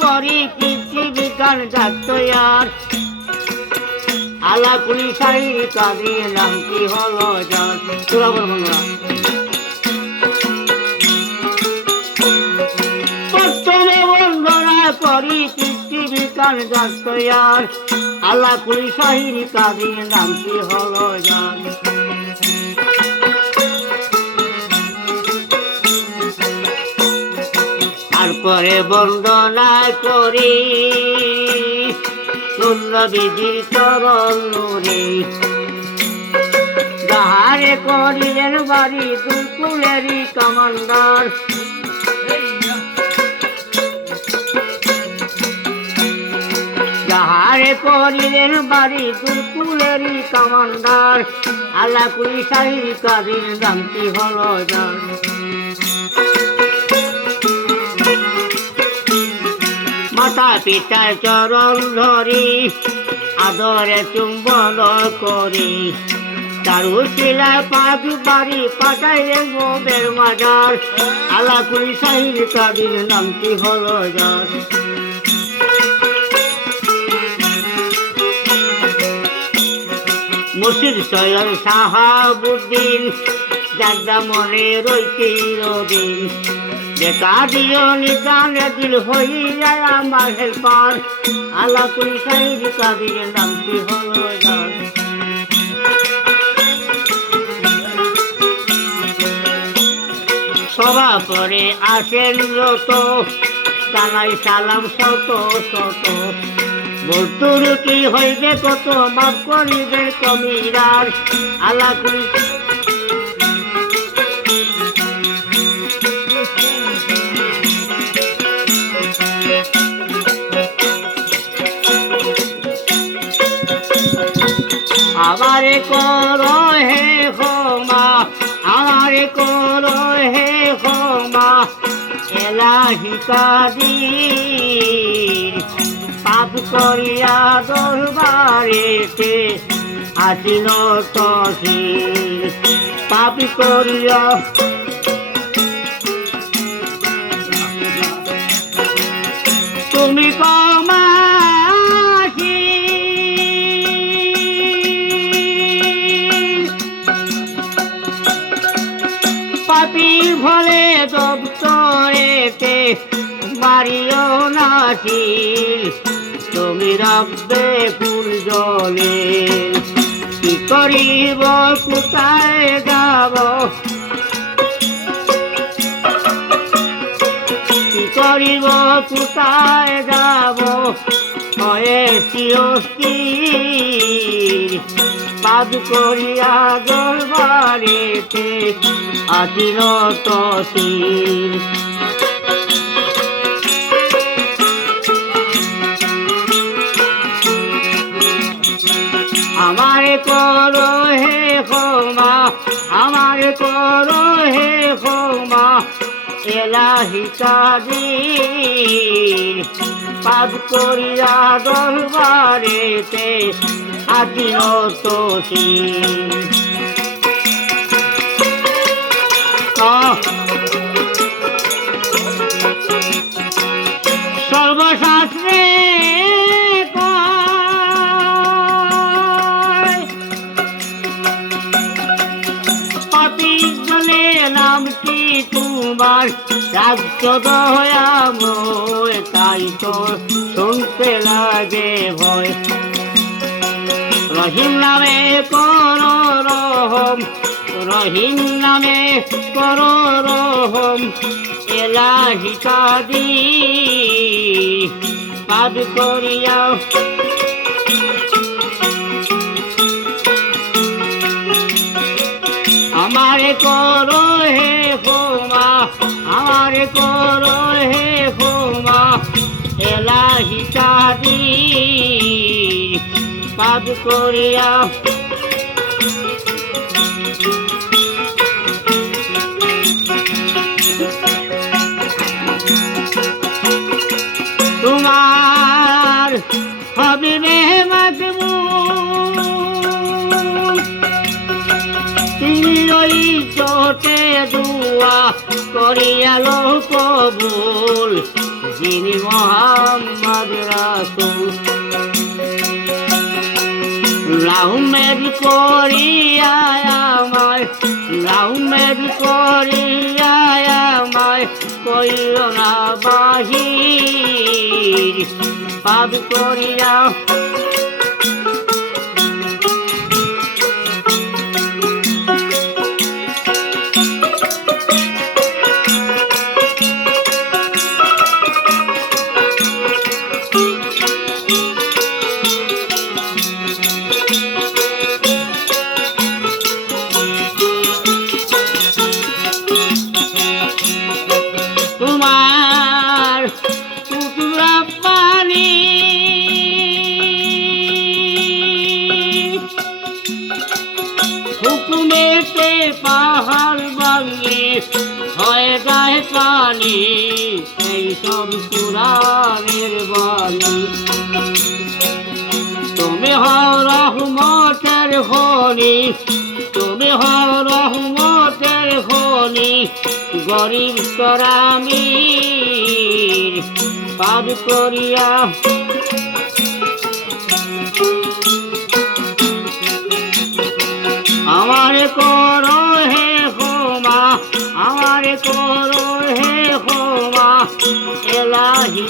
করি পৃথিবী কার আলা কুলি সারি কাদি নাম কি হলো যার তোরা বলব না প্রথমে বন্দনা করি নাম কি হলো যার তারপরে বন্দনা করি। শূন্য বিধির চরণ নুরে। যাহারে করিলেন বাড়ি দুলকুলেরই কামান্ডার। যাহারে করিলেন বাড়ি দুলকুলেরই কামান্ডার। আল্লাহ কুড়ি সাহির কাদির দামটি হলো যান মাতা পিতার চরণ ধরি, আদরে চুম্বন করি। চারু শিলা পাঁচ বাড়ি পাঠাইলেন গোবের মাজার। আলাকুলি সাহির কাদির নামটি হলো যার। মুর্শিদ সৈয়দ সাহাবুদ্দিন যাদা মনে রইছি রদিন দেখা দিও দিল হই যায় আমার হেল্পার। আলা তুই হলো যার সভা পরে আসেন যত জানাই সালাম শত শত। বলতুর কি হইবে কত? মাফ করিবে কমিরার আলা আমারে করো হে হোমা আমারে করো হে হোমা। এলাহি কাদির, পাপ করিয়া দরবারেতে আসিল তহির পাপ করিয়া ভলে দপ্তরেতে মারিও নাছিল তুমি রাখবে ফুল জলে কি করিব, কোথায় যাব? কি করিব, কোথায় যাব? হয়েছি অস্থির। পাদ করিয়া দরবারেতে আসিল তসির আমার করো হে ক্ষমা আমার করো হে ক্ষমা, এলাহি কাদির করিয়া দরবারেতে আদিন তোষির সর্বশাস্ত্রে পাপী নাম কি তোমার। রাজ্য দয়াময় তাই তো শুনতে লাগে ভয়। রহিম নামে কর রহম, রহিম নামে কর রহম। এলাহি কাদি করিয়া। আমারে করো হে হোমা আমারে করো পাদ করিয়া। তোমার হবে তুমি ওই চোটে দুয়া করিয়ালো কবুল। যিনি মোহাম্মদ রাসূল। লাউমের করিয়া আমায় রাউমের করিয়া আমায় কইল না বাহির। পাপ করিয়া সব পুরাণের বাণী তুমি হও রহমতের হনি তুমি হও রহমতের হনি গরিব করামির পাদ করিয়া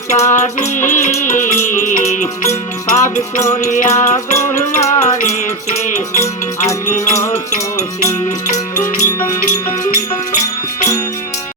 কাদির পাদ করিয়া সে আজিল শশী